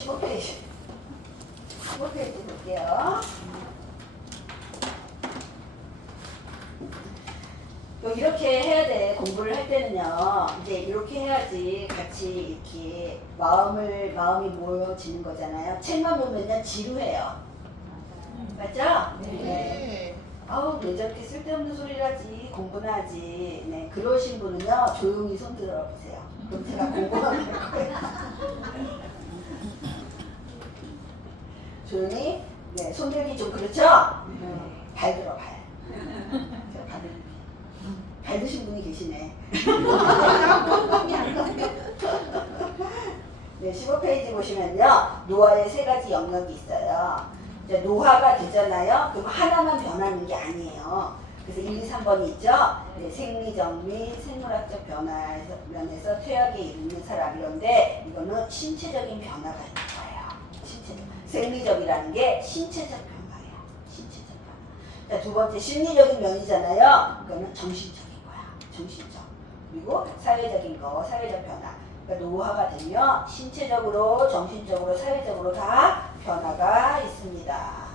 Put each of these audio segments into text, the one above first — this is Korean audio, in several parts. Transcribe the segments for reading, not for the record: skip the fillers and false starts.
15페이지. 15페이지 볼게요. 이렇게 해야 돼. 공부를 할 때는요. 이제 이렇게 해야지 같이 이렇게 마음이 모여지는 거잖아요. 책만 보면요 지루해요. 맞죠? 네. 아우 왜 저렇게 쓸데없는 소리를 하지. 공부나 하지. 네, 그러신 분은요 조용히 손 들어보세요. 그럼 제가 공부하면 할 거예요. 조용히. 네, 손 들기 좀 그렇죠? 발 들어 발. 발 드신 분이 계시네. 네, 15페이지 보시면요. 노화의 세 가지 영역이 있어요. 이제 노화가 되잖아요. 그럼 하나만 변하는 게 아니에요. 그래서 1, 2, 3번이 있죠. 네, 생리적 및 생물학적 면에서 퇴역에 이르는 사람 이런데 이거는 신체적인 변화가 있는 거예요. 신체적. 생리적이라는 게 신체적 변화예요. 신체적 변화. 자, 두 번째 심리적인 면이잖아요. 그거는 정신적인 거야. 정신적. 그리고 사회적인 거, 사회적 변화. 그러니까 노화가 되면 신체적으로, 정신적으로, 사회적으로 다 변화가 있습니다.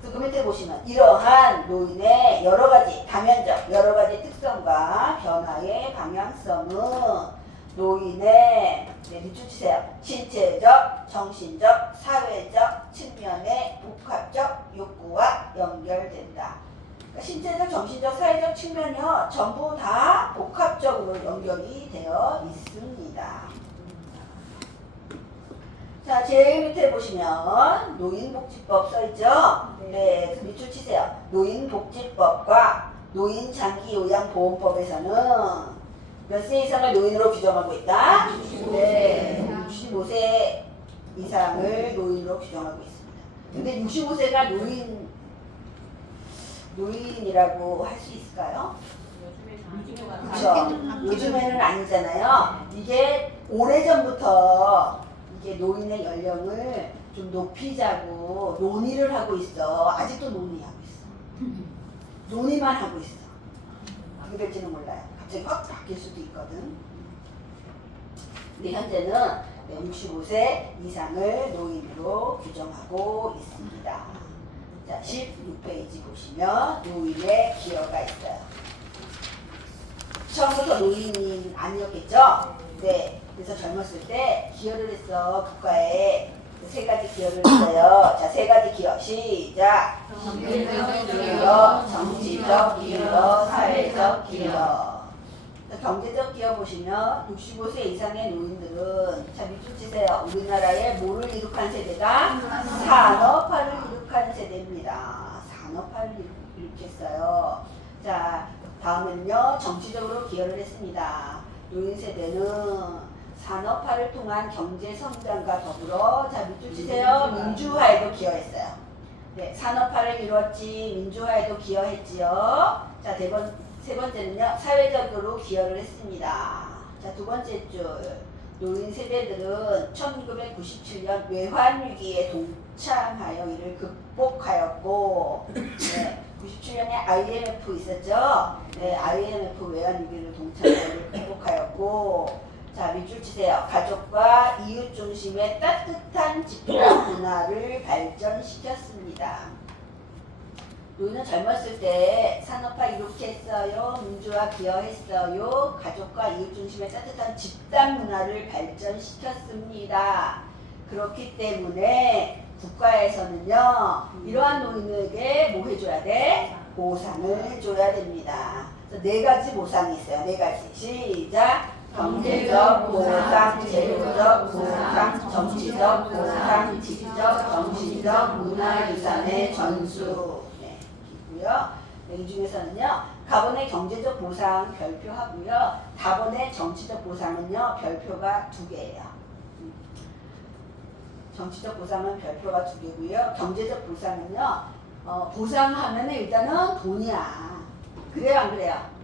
그 밑에 보시면 이러한 노인의 여러 가지 다면적 여러 가지 특성과 변화의 방향성은 노인의 밑줄 치세요. 신체적, 정신적, 사회적 측면의 복합적 욕구와 연결된다. 그러니까 신체적, 정신적, 사회적 측면이요 전부 다 복합적으로 연결이 되어 있습니다. 자, 제일 밑에 보시면 노인복지법 써있죠? 네, 그 밑줄 치세요. 노인복지법과 노인장기요양보험법에서는 몇 세 이상을 노인으로 규정하고 있다? 네, 65세 이상을 노인으로 규정하고 있습니다. 근데 65세가 노인이라고 할 수 있을까요? 그렇죠. 요즘에는 아니잖아요. 이게 오래전부터 이게 노인의 연령을 좀 높이자고 논의를 하고 있어. 아직도 논의하고 있어. 논의만 하고 있어. 어떻게 될지는 몰라요. 갑자기 확 바뀔 수도 있거든. 근데 현재는 65세 이상을 노인으로 규정하고 있습니다. 자, 16페이지 보시면 노인의 기여가 있어요. 처음부터 노인이 아니었겠죠? 네. 그래서 젊었을 때 기여를 했어. 국가에 세 가지 기여를 했어요. 자, 세 가지 기여. 시작. 경제적 기여, 정치적 기여, 사회적 기여. 경제적 기여 보시면 65세 이상의 노인들은 자, 밑줄 치세요. 우리나라에 뭐를 이룩한 세대가? 산업화를 이룩한 세대입니다. 산업화를 이룩했어요. 자, 다음은요. 정치적으로 기여를 했습니다. 노인 세대는 산업화를 통한 경제 성장과 더불어 자 밑줄 치세요. 민주화에도 기여했어요. 네, 산업화를 이루었지 민주화에도 기여했지요. 자, 세 번째는요. 사회적으로 기여를 했습니다. 자, 두 번째 줄 노인 세대들은 1997년 외환위기에 동참하여 이를 극복하였고 네, 97년에 IMF 있었죠? 네, IMF 외환위기를 동참하여 극복하였고 자, 밑줄 치세요. 가족과 이웃 중심의 따뜻한 집단 문화를 발전시켰습니다. 노인은 젊었을 때 산업화 이렇게 했어요. 민주화 기여했어요. 가족과 이웃 중심의 따뜻한 집단 문화를 발전시켰습니다. 그렇기 때문에 국가에서는요. 이러한 노인에게 뭐 해줘야 돼? 보상을 해줘야 됩니다. 그래서 네 가지 보상이 있어요. 네 가지. 시작. 경제적 보상, 재료적 보상, 정치적 보상, 지적, 정신적, 문화유산의 전수. 네, 이고요. 네, 이 중에서는요, 가본의 경제적 보상 별표하고요, 다본의 정치적 보상은요, 별표가 2개예요. 정치적 보상은 별표가 2개고요, 경제적 보상은요, 보상하면 일단은 돈이야. 그래요, 안 그래요?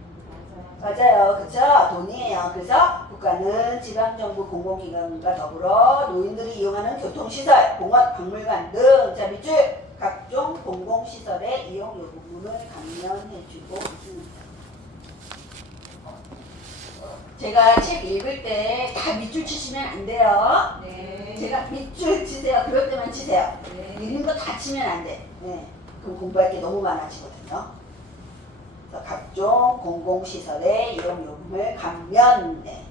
맞아요. 그쵸? 돈이에요. 그래서 국가는 지방정부 공공기관과 더불어 노인들이 이용하는 교통시설, 공원, 박물관 등 자, 밑줄 각종 공공시설의 이용 요금을 감면해주고 있습니다. 제가 책 읽을 때 다 밑줄 치시면 안 돼요. 네. 제가 밑줄 치세요. 그럴 때만 치세요. 네. 읽는 거 다 치면 안 돼. 네. 그럼 공부할 게 너무 많아지거든요. 그래서 각종 공공시설의 이용요금을 감면. 네.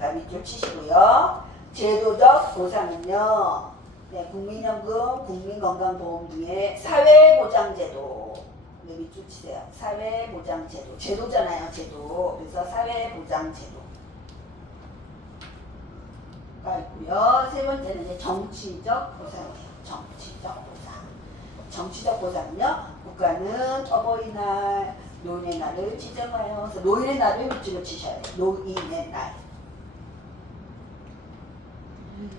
다 밑줄 치시고요. 제도적 보상은요. 네, 국민연금, 국민건강보험 등의 사회보장제도. 네, 밑줄 치세요. 사회보장제도. 제도잖아요, 제도. 그래서 사회보장제도. 가 있고요. 세 번째는 이제 정치적 보상이에요. 정치적 보상. 정치적 보상은요. 국가는 어버이날, 노인의 날을 지정하여. 그래서 노인의 날을 밑줄을 치셔야 돼요. 노인의 날.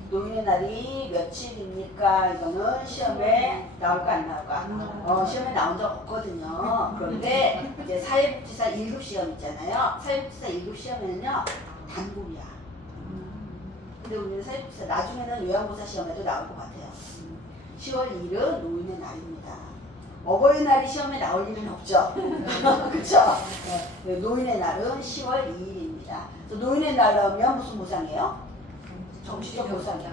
노인의 날이 며칠입니까? 이거는 시험에 나올까 안 나올까? 시험에 나온 적 없거든요. 그런데 이제 사회복지사 1급 시험 있잖아요. 사회복지사 1급 시험에는요 단골이야. 근데 우리는 사회복지사 나중에는 요양보사 시험에도 나올 것 같아요. 10월 2일은 노인의 날입니다. 어버이날이 시험에 나올 일은 없죠. 그렇죠? 네. 노인의 날은 10월 2일입니다. 노인의 날이면 무슨 보상이에요? 정치적 보상이야.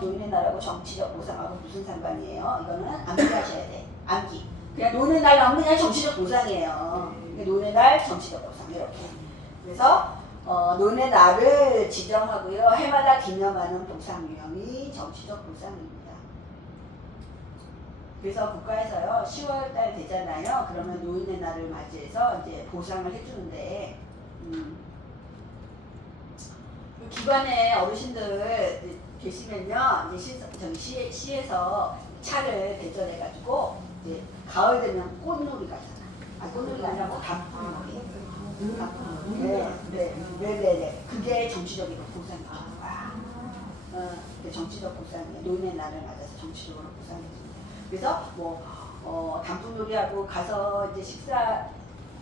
노인의 날하고 정치적 보상하고 무슨 상관이에요? 이거는 암기하셔야 돼. 암기. 그냥 노인의 날 나오면 그냥 정치적 보상이에요. 노인의 날 정치적 보상 이렇게. 그래서 노인의 날을 지정하고요. 해마다 기념하는 보상 유형이 정치적 보상입니다. 그래서 국가에서요 10월 달 되잖아요. 그러면 노인의 날을 맞이해서 이제 보상을 해주는데. 기관에 어르신들 계시면요, 이제 시에서 차를 대절해가지고 이제 가을 되면 꽃놀이 가잖아. 꽃놀이가 아니라 뭐 단풍놀이. 네. 그게 정치적인 보상이죠. 정치적 보상이에요. 노인의 날을 맞아서 정치적으로 보상해줍니다. 그래서 뭐 단풍놀이하고 가서 이제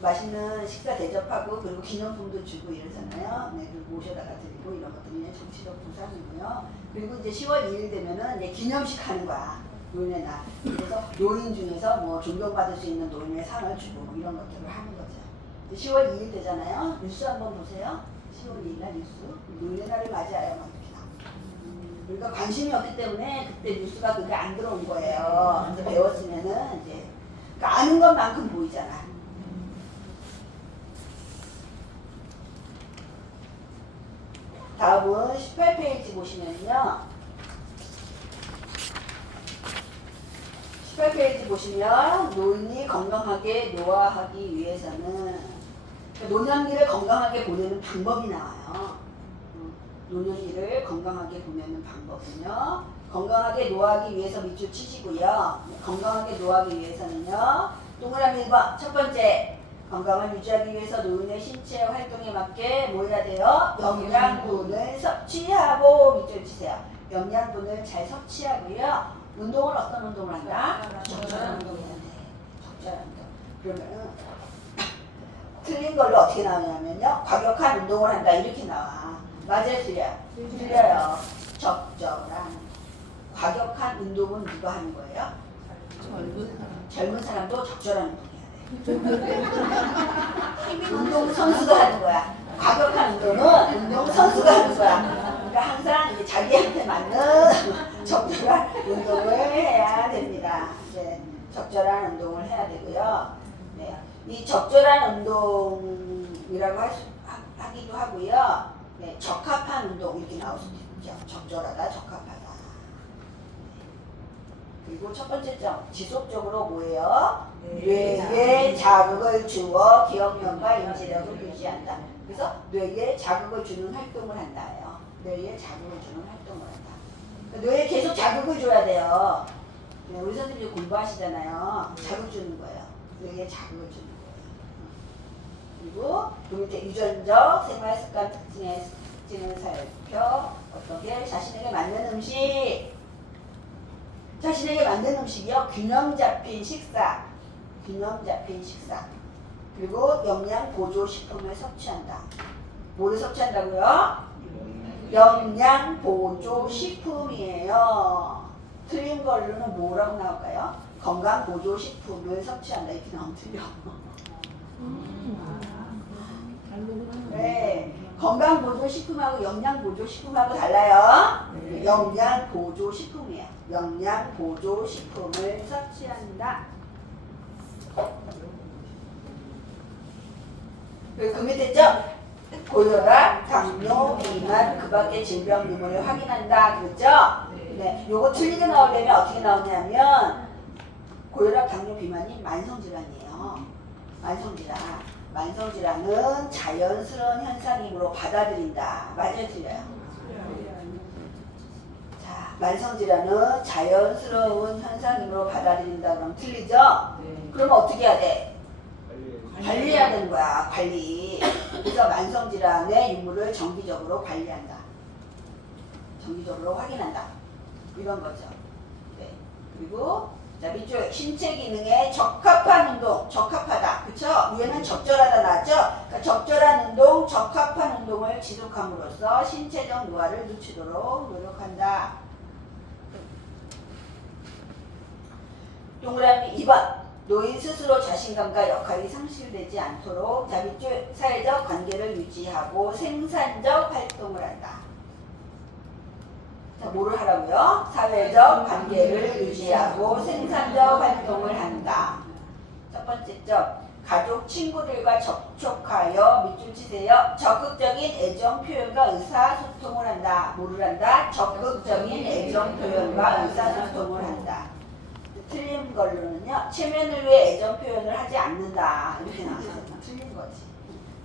맛있는 식사 대접하고 그리고 기념품도 주고 이러잖아요. 네, 그리고 모셔다가 드리고 이런 것들이 정치적 보상이고요. 그리고 이제 10월 2일 되면은 이제 기념식 하는 거야. 노인의 날. 그래서 노인 중에서 뭐 존경받을 수 있는 노인의 상을 주고 뭐 이런 것들을 하는 거죠. 이제 10월 2일 되잖아요. 뉴스 한번 보세요. 10월 2일 날 뉴스. 노인의 날을 맞이하여 막 이렇게 나옵니다. 우리가 관심이 없기 때문에 그때 뉴스가 그게 안 들어온 거예요. 그래서 배웠으면은 이제 그러니까 아는 것만큼 보이잖아. 다음은 18페이지 보시면요. 18페이지 보시면 노인이 건강하게 노화하기 위해서는 노년기를 건강하게 보내는 방법이 나와요. 노년기를 건강하게 보내는 방법은요. 건강하게 노화하기 위해서 밑줄 치시고요. 건강하게 노화하기 위해서는요. 동그라미 1번 첫 번째 건강을 유지하기 위해서 노인의 신체 활동에 맞게 뭐 해야 돼요? 영양분을 섭취하고 밑줄 치세요. 영양분을 잘 섭취하고요. 운동을 어떤 운동을 한다? 적절한 운동을 해야 돼. 적절한 운동. 그러면 틀린 걸로 어떻게 나오냐면요. 과격한 운동을 한다 이렇게 나와. 맞아요, 틀려요? 틀려요. 적절한. 과격한 운동은 누가 하는 거예요? 젊은 사람도 적절한 운동. 운동 선수가 하는 거야. 과격한 운동은 운동 선수가 하는 거야. 그러니까 항상 이제 자기한테 맞는 적절한 운동을 해야 됩니다. 네, 적절한 운동을 해야 되고요. 네, 이 적절한 운동이라고 하기도 하고요. 네, 적합한 운동 이렇게 나올 수도 있죠. 적절하다, 적합하다. 그리고 첫 번째 점, 지속적으로 뭐예요? 뇌에 자극을 주어 기억력과 인지력을 유지한다. 그래서 뇌에 자극을 주는 활동을 한다예요. 뇌에 자극을 주는 활동을 한다. 뇌에 계속 자극을 줘야 돼요. 네, 우리 선생님이 공부하시잖아요. 자극 주는 거예요. 뇌에 자극을 주는 거예요. 그리고 그 밑에 유전적 생활 습관 특징을 살펴 어떻게 자신에게 맞는 음식 자신에게 만든 음식이요. 균형 잡힌 식사. 그리고 영양 보조 식품을 섭취한다. 뭐를 섭취한다고요? 영양 보조 식품이에요. 틀린 걸로는 뭐라고 나올까요? 건강 보조 식품을 섭취한다. 이렇게 나오면 틀려. 네. 건강보조식품하고 영양보조식품하고 달라요. 영양보조식품이에요. 영양보조식품을 섭취한다. 그 밑에 있죠? 고혈압, 당뇨, 비만, 그 밖의 질병 유무를 확인한다. 그렇죠? 네. 요거 틀리게 나오려면 어떻게 나오냐면 고혈압, 당뇨, 비만이 만성질환이에요. 만성질환. 만성질환은 자연스러운 현상이므로 받아들인다. 맞아요, 틀려요? 자, 만성질환은 자연스러운 현상이므로 받아들인다. 그럼 틀리죠? 그럼 어떻게 해야 돼? 관리해야 되는 거야. 관리. 그래서 만성질환의 유무를 정기적으로 관리한다. 정기적으로 확인한다. 이런 거죠. 네. 그리고 자, 밑줄 신체 기능에 적합한 운동, 적합하다. 그쵸? 위에는 적절하다 나왔죠? 그러니까 적절한 운동, 적합한 운동을 지속함으로써 신체적 노화를 늦추도록 노력한다. 동그라미 2번. 노인 스스로 자신감과 역할이 상실되지 않도록 자, 밑줄 사회적 관계를 유지하고 생산적 활동을 한다. 자, 뭐를 하라고요? 사회적 관계를 유지하고 생산적 활동을 한다. 첫 번째 점, 가족, 친구들과 접촉하여 밑줄 치세요. 적극적인 애정 표현과 의사소통을 한다. 뭐를 한다? 적극적인 애정 표현과 의사소통을 한다. 틀린 걸로는요, 체면을 위해 애정 표현을 하지 않는다. 이렇게 나와요. 틀린 거지.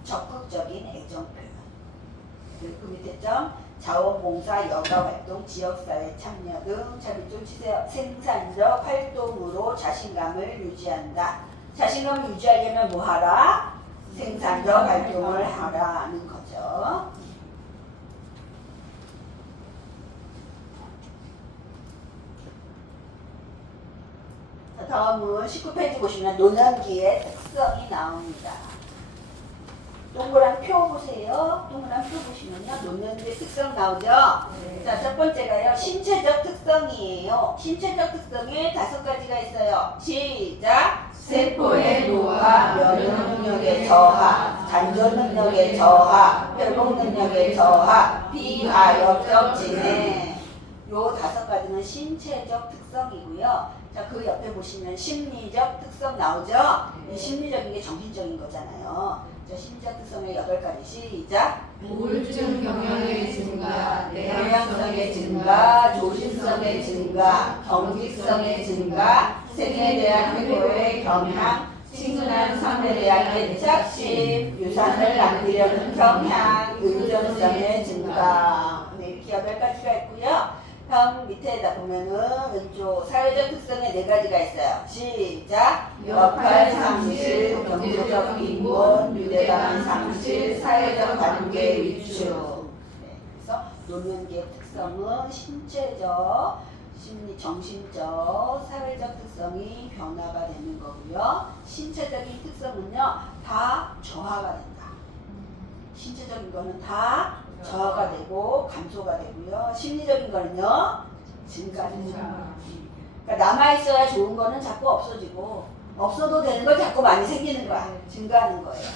적극적인 애정 표현. 그 밑에 점, 자원봉사, 여가활동, 지역사회 참여 등 자, 밑줄 치세요. 생산적 활동으로 자신감을 유지한다. 자신감을 유지하려면 뭐 하라? 생산적 활동을 하라는 거죠. 자, 다음은 19페이지 보시면 노년기의 특성이 나옵니다. 동그란 표 보세요. 동그란 표 보시면요. 노년기의 특성 나오죠? 네. 자, 첫 번째가요. 신체적 특성이에요. 신체적 특성이 5가지가 있어요. 시작! 세포의 노화, 면역 능력의 저하, 잔존 능력의 저하, 회복 능력의 저하, 비가역적 진행. 요 5가지는 신체적 특성이고요. 자, 그 옆에 보시면 심리적 특성 나오죠? 이 심리적인 게 정신적인 거잖아요. 자, 심리적 특성의 8가지 시작! 우울증 경향의 증가, 내향성의 증가, 조심성의 증가, 경직성의 증가, 생에 대한 회고의 경향, 친근한 삶에 대한 애착심, 유산을 남기려는 경향, 의존성의 증가. 네, 이렇게 8가지가 있고요. 다음 밑에다 보면은 왼쪽 사회적 특성의 4가지가 있어요. 시작! 역할 상실, 경제적 빈곤, 유대감 상실, 사회적 관계 위축. 네, 그래서 노년기의 특성은 신체적, 심리, 정신적, 사회적 특성이 변화가 되는 거고요. 신체적인 특성은요, 다 저하가 된다. 신체적인 거는 다 저하가 되고 감소가 되고요. 심리적인 거는요, 증가됩니다. 그러니까 남아있어야 좋은 거는 자꾸 없어지고 없어도 되는 건 자꾸 많이 생기는 거야. 증가하는 거예요.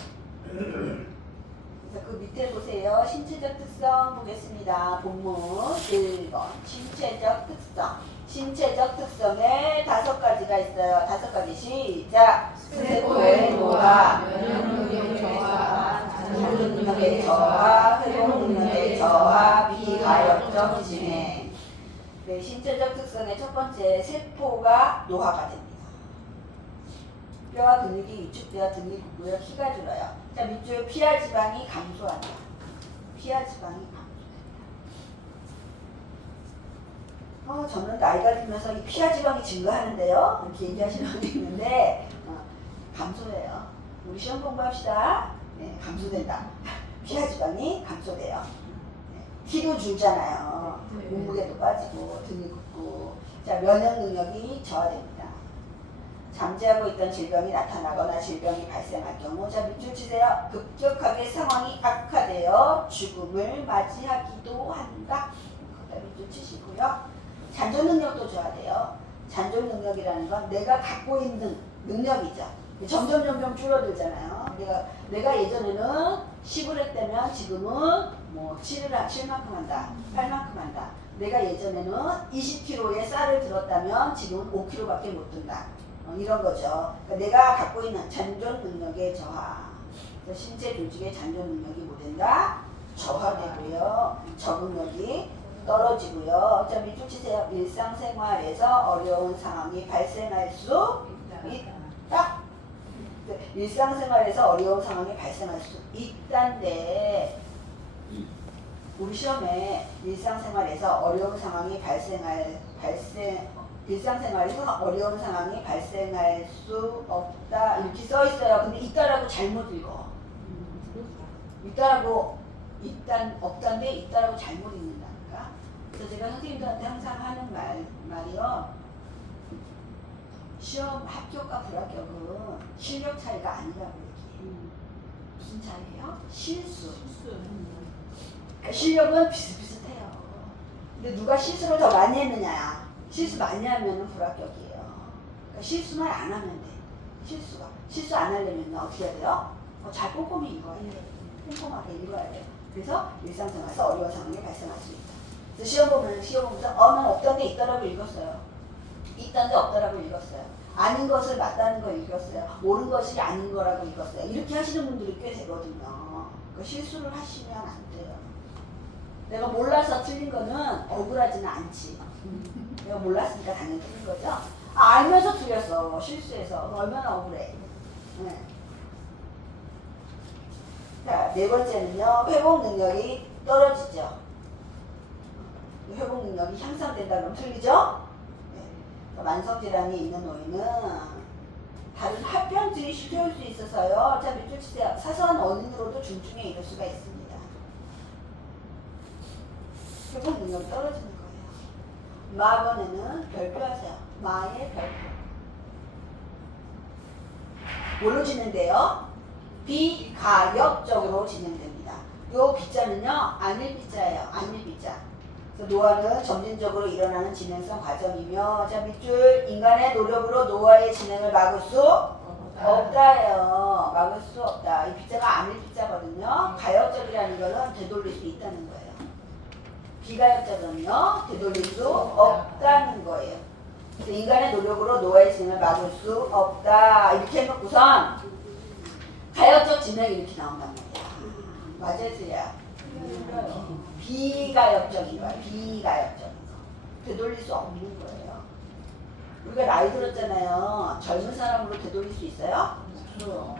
그래서 그 밑에 보세요. 신체적 특성 보겠습니다. 본문 1번 신체적 특성. 신체적 특성에 5가지가 있어요. 5가지 시작! 세포의 노화, 면역 능력의 저하, 잔존 능력의 저하, 회복 능력의 저하, 비가역적 진행. 네, 신체적 특성의 첫 번째, 세포가 노화가 됩니다. 뼈와 근육이 위축되어 등이 굽고요, 키가 줄어요. 자, 밑줄 피하 지방이 감소한다. 피하 지방이 감소된다. 저는 나이가 들면서 이 피하 지방이 증가하는데요. 이렇게 얘기하시는 분이 있는데 감소해요. 우리 시험 공부합시다. 네, 감소된다. 피하 지방이 감소돼요. 네, 키도 줄잖아요. 몸무게도 빠지고 등이 굽고. 자, 면역 능력이 저하됩니다. 잠재하고 있던 질병이 나타나거나 질병이 발생할 경우 자, 밑줄 치세요. 급격하게 상황이 악화되어 죽음을 맞이하기도 한다. 밑줄 치시고요. 잔존 능력도 저하돼요. 잔존 능력이라는 건 내가 갖고 있는 능력이죠. 점점 줄어들잖아요. 내가 예전에는 10을 했다면 지금은 뭐 7만큼 한다, 8만큼 한다. 내가 예전에는 20kg의 쌀을 들었다면 지금은 5kg밖에 못 든다. 이런 거죠. 그러니까 내가 갖고 있는 잔존 능력의 저하. 신체 조직의 잔존 능력이 뭐 된다? 저하되고요. 적응력이 떨어지고요. 자, 밑줄 치세요. 일상생활에서 어려운 상황이 발생할 수 있다. 일상생활에서 어려운 상황이 발생할 수 있다인데 우리 시험에 일상생활에서 어려운 상황이 일상생활에서 어려운 상황이 발생할 수 없다 이렇게 써 있어요. 근데 있다라고 잘못 읽어. 있다라고 없다인데 있다라고 잘못 읽는다니까. 그래서 제가 선생님들한테 항상 하는 말이요. 시험 합격과 불합격은 실력 차이가 아니라고 얘기해요. 무슨 차이예요? 실수. 그러니까 실력은 비슷비슷해요. 근데 누가 실수를 더 많이 했느냐. 실수 많이 하면 불합격이에요. 그러니까 실수만 안 하면 돼. 실수 안 하려면 어떻게 해야 돼요? 잘 꼼꼼히 읽어야 돼요. 꼼꼼하게 읽어야 돼요. 그래서 일상생활에서 어려운 상황이 발생할 수 있다. 그래서 시험 보면서 난 없던데 있다라고 읽었어요. 있던데 없다라고 읽었어요. 아닌 것을 맞다는 걸 읽었어요. 옳은 것이 아닌 거라고 읽었어요. 이렇게 하시는 분들이 꽤 되거든요. 그러니까 실수를 하시면 안 돼요. 내가 몰라서 틀린 거는 억울하지는 않지. 내가 몰랐으니까 당연히 틀린 거죠. 알면서 틀렸어. 실수해서. 얼마나 억울해. 네. 자, 네 번째는요. 회복 능력이 떨어지죠. 회복 능력이 향상된다 그러면 틀리죠? 만성질환이 있는 노인은 다른 합병증이 시켜올 수 있어서요. 자, 밑줄 치세요. 사소한 원인으로도 중증에 이를 수가 있습니다. 회복 능력이 떨어지는 거예요. 마번에는 별표하세요. 마의 별표. 뭘로 진행돼요? 비가역적으로 진행됩니다. 요 비자는요, 안일 비자예요. 안일 비자. 노화는 점진적으로 일어나는 진행성 과정이며, 자, 밑줄 인간의 노력으로 노화의 진행을 막을 수 없다예요. 막을 수 없다. 이 비자가 아닐 비자거든요. 가역적이라는 거는 되돌릴 수 있다는 거예요. 비가역적은요, 되돌릴 수 없다는 거예요. 그래서 인간의 노력으로 노화의 진행을 막을 수 없다. 이렇게 해놓고선 가역적 진행이 이렇게 나온단 말이야. 맞아요, 틀려요? 비가역적인 거야. 비가역적인 거. 되돌릴 수 없는 거예요. 우리가 나이 들었잖아요. 젊은 사람으로 되돌릴 수 있어요? 없어요.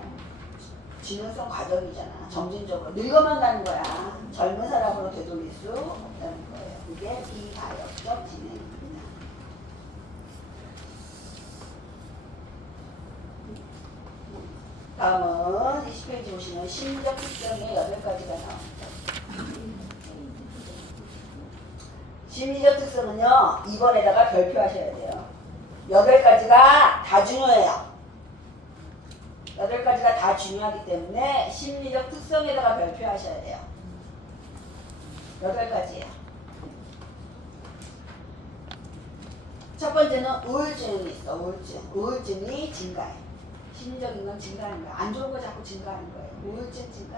진행성 과정이잖아. 점진적으로 늙어만 가는 거야. 젊은 사람으로 되돌릴 수 없다는 거예요. 이게 비가역적 진행입니다. 다음은 20페이지 보시면 심리적 특성의 8가지가 나옵니다. 심리적 특성은요, 2번에다가 별표하셔야 돼요. 8가지가 다 중요해요. 8가지가 다 중요하기 때문에 심리적 특성에다가 별표하셔야 돼요. 8가지예요. 첫 번째는 우울증이 있어. 우울증이 증가해. 심리적인 건 증가하는 거야. 안 좋은 거 자꾸 증가하는 거예요. 우울증 증가.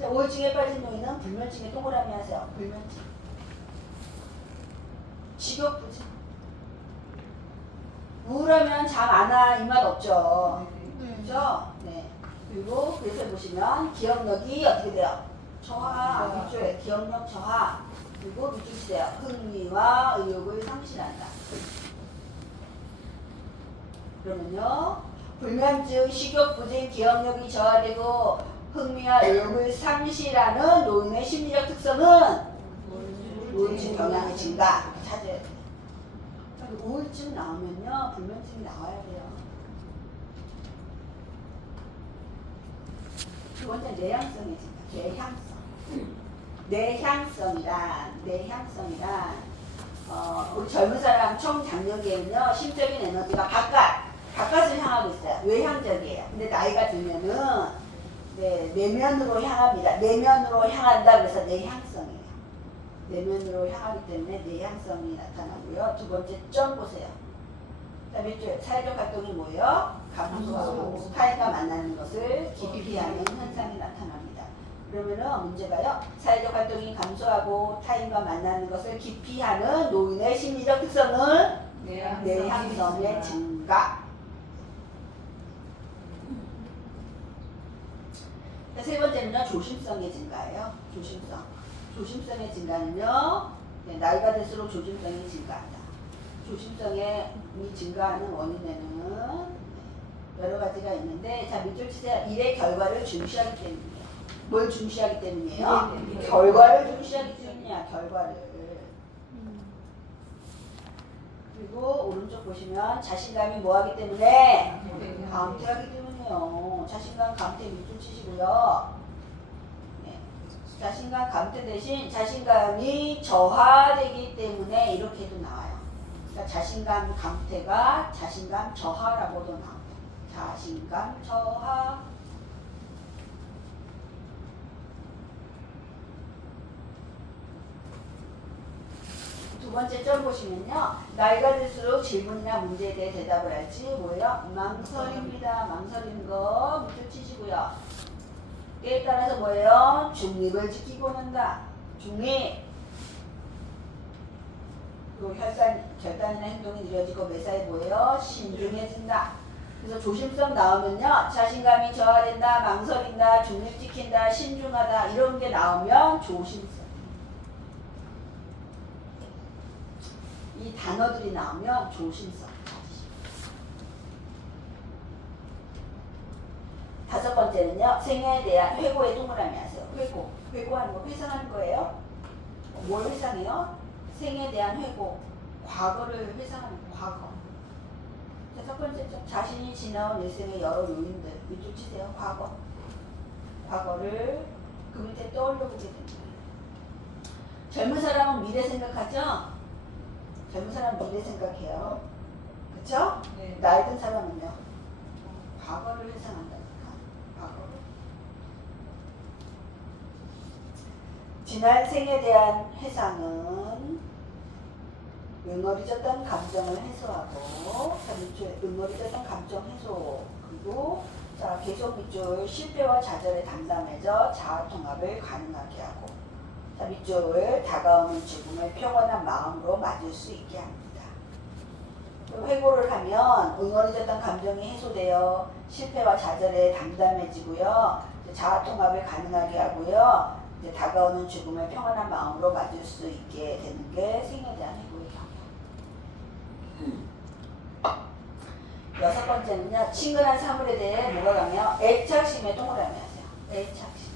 자, 우울증에 빠진 노인은 불면증에 동그라미 하세요. 불면증. 식욕부진. 우울하면 잠 안 와. 이 맛 없죠. 그렇죠? 네. 그리고 그래서 보시면 기억력이 어떻게 돼요? 저하. 밑줄에 기억력 저하. 그리고 밑줄 치세요. 흥미와 의욕을 상실한다. 그러면요. 불면증, 식욕부진, 기억력이 저하되고 흥미와 의욕을 상실하는 노인의 심리적 특성은 우울증 경향의 증가. 이렇게 찾아야 돼요. 우울증 나오면요, 불면증이 나와야 돼요. 두 번째 내향성의 증가. 내향성이란 우리 젊은 사람 청장년기에는요, 심적인 에너지가 바깥을 향하고 있어요. 외향적이에요. 근데 나이가 들면은 내면으로 향합니다. 내면으로 향한다. 그래서 내향성이에요. 내면으로 향하기 때문에 내향성이 나타나고요. 두 번째 점 보세요. 그다음에 사회적 활동이 뭐예요? 감소하고 타인과 만나는 것을 기피하는 현상이 나타납니다. 그러면은 문제가요. 사회적 활동이 감소하고 타인과 만나는 것을 기피하는 노인의 심리적 특성은 내향성의 증가. 세 번째는요. 조심성의 증가예요. 조심성의 증가는요. 나이가 들수록 조심성이 증가한다. 조심성의 이 증가하는 원인에는 여러 가지가 있는데, 자, 밑줄 치세요. 일의 결과를 중시하기 때문이에요. 뭘 중시하기 때문이에요? 결과를 중시하기 때문이야. 결과를. 그리고 오른쪽 보시면 자신감이 뭐하기 때문에? 감퇴하기 때문이에요. 자신감 감퇴 밑줄 치시고요. 네. 자신감 감퇴 대신 자신감이 저하되기 때문에 이렇게도 나와요. 그러니까 자신감 감퇴가 자신감 저하라고도 나옵니다. 자신감 저하. 두 번째 점 보시면요. 나이가 들수록 질문이나 문제에 대해 대답을 할지 뭐예요? 망설입니다. 망설이는 거 밑줄 치시고요. 이에 따라서 뭐예요? 중립을 지키고 는다. 중립. 그리고 결단이나 행동이 느려지고 매사에 뭐예요? 신중해진다. 그래서 조심성 나오면요. 자신감이 저하된다, 망설인다, 중립 지킨다, 신중하다 이런 게 나오면 조심성. 이 단어들이 나오면 조심성. 다섯 번째는요. 생애에 대한 회고에 동그라미 하세요. 회고하는 거 회상하는 거예요. 뭘 회상해요? 생애에 대한 회고. 과거를 회상하는 거. 과거. 자, 첫 번째 점. 자신이 지나온 일생의 여러 요인들. 밑줄 치세요. 과거를 그 밑에 떠올려보게 됩니다. 젊은 사람은 미래 생각하죠? 젊은 사람은 미래 생각해요. 그쵸? 네. 나이 든 사람은요. 과거를 회상한다니까. 과거를. 지난 생에 대한 회상은 응어리졌던 감정을 해소하고, 자, 밑줄 응어리졌던 감정 해소. 그리고 자, 계속 밑줄 실패와 좌절에 담담해져 자아 통합을 가능하게 하고, 자, 밑줄 다가오는 죽음을 평온한 마음으로 맞을 수 있게 합니다. 회고를 하면 응어리졌던 감정이 해소되어 실패와 좌절에 담담해지고요. 자아 통합을 가능하게 하고요. 이제 다가오는 죽음을 평온한 마음으로 맞을 수 있게 되는 게 생에 대한 회고의 경우. 여섯 번째는요. 친근한 사물에 대해 뭐가 가며 애착심에 동그라미 하세요. 애착심.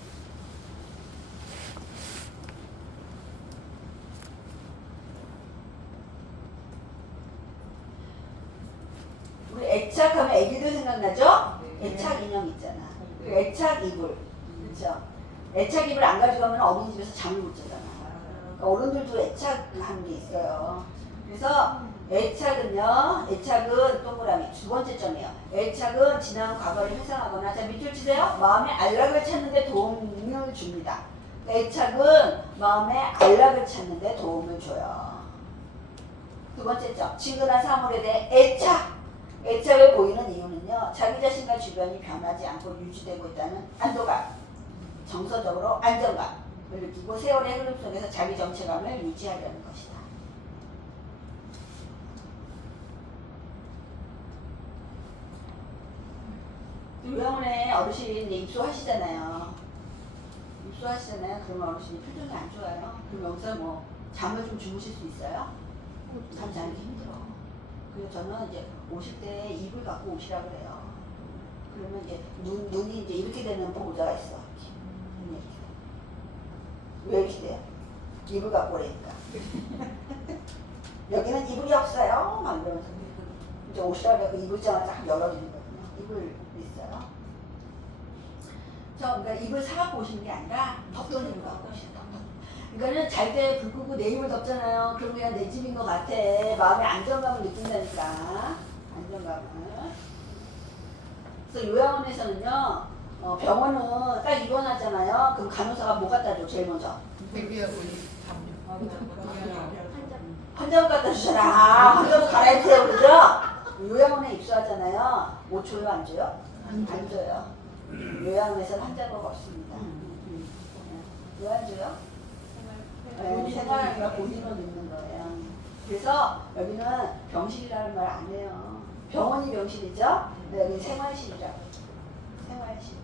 우리 애착하면 애기들 생각나죠? 네. 애착 인형 있잖아. 그 애착 이불. 그렇죠? 애착 이불 안 가져가면 어린이집에서 잠을 못 자잖아. 그러니까 어른들도 애착하는 게 있어요. 그래서 애착은 동그라미 두 번째 점이에요. 애착은 지난 과거를 회상하거나, 자, 밑줄 치세요. 마음의 안락을 찾는 데 도움을 줍니다. 애착은 마음의 안락을 찾는 데 도움을 줘요. 두 번째 점, 친근한 사물에 대해 애착을 보이는 이유는요. 자기 자신과 주변이 변하지 않고 유지되고 있다는 안도감, 정서적으로 안정감을 느끼고 세월의 흐름 속에서 자기 정체감을 유지하려는 것이다. 요양원에 어르신이 이제 입소하시잖아요. 그러면 어르신이 표정이 안 좋아요. 그럼 여기서 뭐 잠을 좀 주무실 수 있어요? 잠 자기 힘들어. 그래서 저는 이제 오실 때 이불 갖고 오시라 그래요. 그러면 이제 눈이 이제 이렇게 되는 보호자가 있어. 왜 이렇게 돼요? 이불 갖고 오라니까. 여기는 이불이 없어요. 막 이러면서 이제 오시라 그래서 이불장을 딱 열어주는 거거든요. 이불 있어요. 그러니까 이불 사갖고 오시는 게 아니라 덮던 이불 갖고 오시는 거. 그러니까는 잘 때 불 끄고 내 이불 덮잖아요. 그럼 그냥 내 집인 것 같아. 마음의 안정감을 느낀다니까. 안정감을. 그래서 요양원에서는요. 병원은 딱 입원하잖아요. 그럼 간호사가 뭐 갖다 줘? 제일 먼저. 환자분 갖다 주잖아. 환자분 갈아입으세요. 그러죠? 5초요? 안 줘요? 안 줘요. 요양원에서는 한 자료가 없습니다. 왜 안 줘요? 생활비가 본인으로 넣는 거예요. 그래서 여기는 병실이라는 말 안 해요. 병원이 병실이죠? 근데 여기 생활실이라고. 생활실.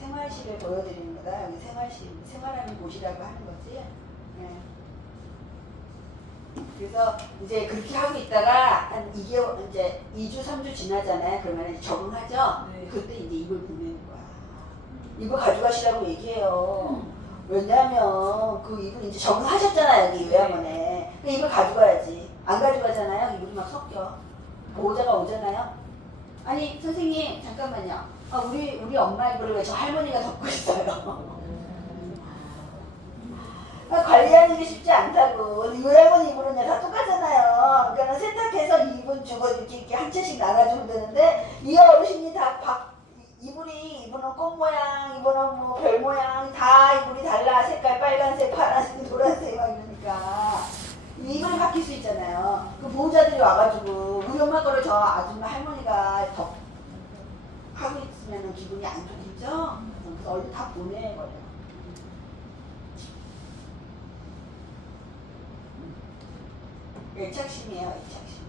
생활실을 보여드리는 거다. 여기 생활실. 생활하는 곳이라고 하는 거지. 네. 그래서 이제 그렇게 하고 있다가 한 2개월, 이제 2주, 3주 지나잖아요. 그러면 적응하죠? 네. 그때 이제 이걸 보내는 거야. 이거 가져가시라고 얘기해요. 왜냐면 그 이분 이제 적응하셨잖아요. 여기 요양원에. 그 이걸 가져가야지. 안 가져가잖아요. 이분이 막 섞여. 보호자가 오잖아요. 아니 선생님 잠깐만요. 아, 우리 엄마 이불을 왜 저 할머니가 덮고 있어요? 관리하는 게 쉽지 않다고. 요양원 이불은 다 똑같잖아요. 그러니까 세탁해서 이분 주고 이렇게 한 채씩 나눠주면 되는데 이 어르신이 다 이불이 이분은 꽃 모양, 이분은 뭐 별 모양 다 이불이 달라. 색깔 빨간색, 파란색, 노란색 막 이러니까 이불이 바뀔 수 있잖아요. 그 보호자들이 와가지고 우리 엄마 거를 저 아줌마 할머니가 하고 있으면 기분이 안 좋겠죠? 그래서 얼른 다 보내버려요. 애착심이에요, 애착심.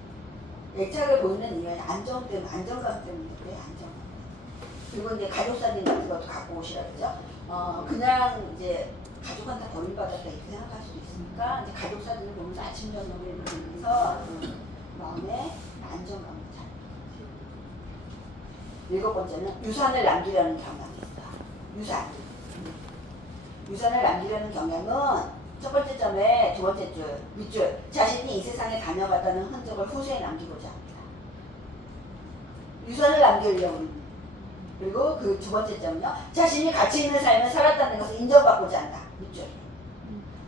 애착을 보이는 이유는 안정감 때문에 그래, 안정감. 그리고 이제 가족사진 같은 것도 갖고 오시라 그러죠. 그냥 이제 가족한테 버림받았다 이렇게 생각할 수도 있으니까 이제 가족사진을 보면서 아침 저녁을 보면서 마음에 안정감을 찾는 거죠. 7번째는 유산을 남기려는 경향이 있다. 유산을 남기려는 경향은 첫 번째 점에 두 번째 줄, 밑줄, 자신이 이 세상에 다녀갔다는 흔적을 후세에 남기고자 합니다. 유산을 남기려고 합니다. 그리고 그 두 번째 점은요, 자신이 가치 있는 삶을 살았다는 것을 인정받고자 한다. 밑줄.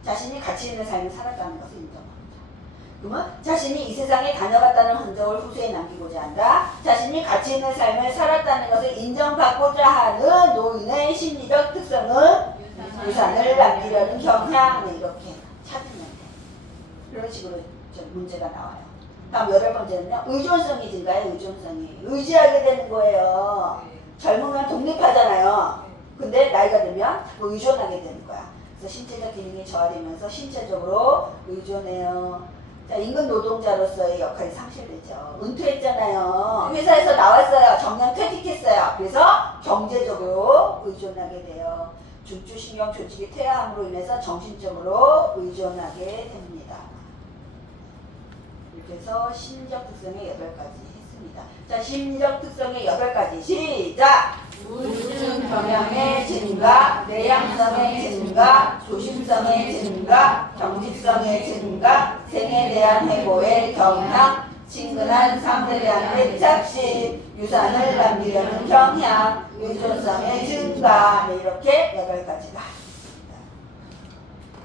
자신이 가치 있는 삶을 살았다는 것을 인정받고자 한다. 그러면 자신이 이 세상에 다녀갔다는 흔적을 후세에 남기고자 한다. 자신이 가치 있는 삶을 살았다는 것을 인정받고자 하는 노인의 심리적 특성은 유산을 남기려는 경향. 이렇게 찾으면 돼. 그런 식으로 문제가 나와요. 다음 8번째는요. 의존성이 증가해. 의존성이. 의지하게 되는 거예요. 젊으면 독립하잖아요. 근데 나이가 들면 자꾸 의존하게 되는 거야. 그래서 신체적 기능이 저하되면서 신체적으로 의존해요. 자, 임금 노동자로서의 역할이 상실되죠. 은퇴했잖아요. 회사에서 나왔어요. 정년 퇴직했어요. 그래서 경제적으로 의존하게 돼요. 중추신경 조직이 퇴화함으로 인해서 정신적으로 의존하게 됩니다. 이렇게 해서 심리적 특성의 8가지 했습니다. 자, 심리적 특성의 8가지 시작! 우울증 경향의 증가, 내향성의 증가, 조심성의 증가, 경직성의 증가, 생에 대한 해고의 경향, 친근한 상대에 대한 애착심, 유산을 남기려는 경향, 의존성의 증가. 네, 이렇게 8가지가 있습니다.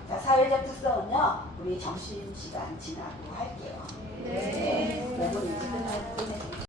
자, 사회적 특성은요, 우리 점심시간 지나고 할게요. 네. 5분 일찍 끝날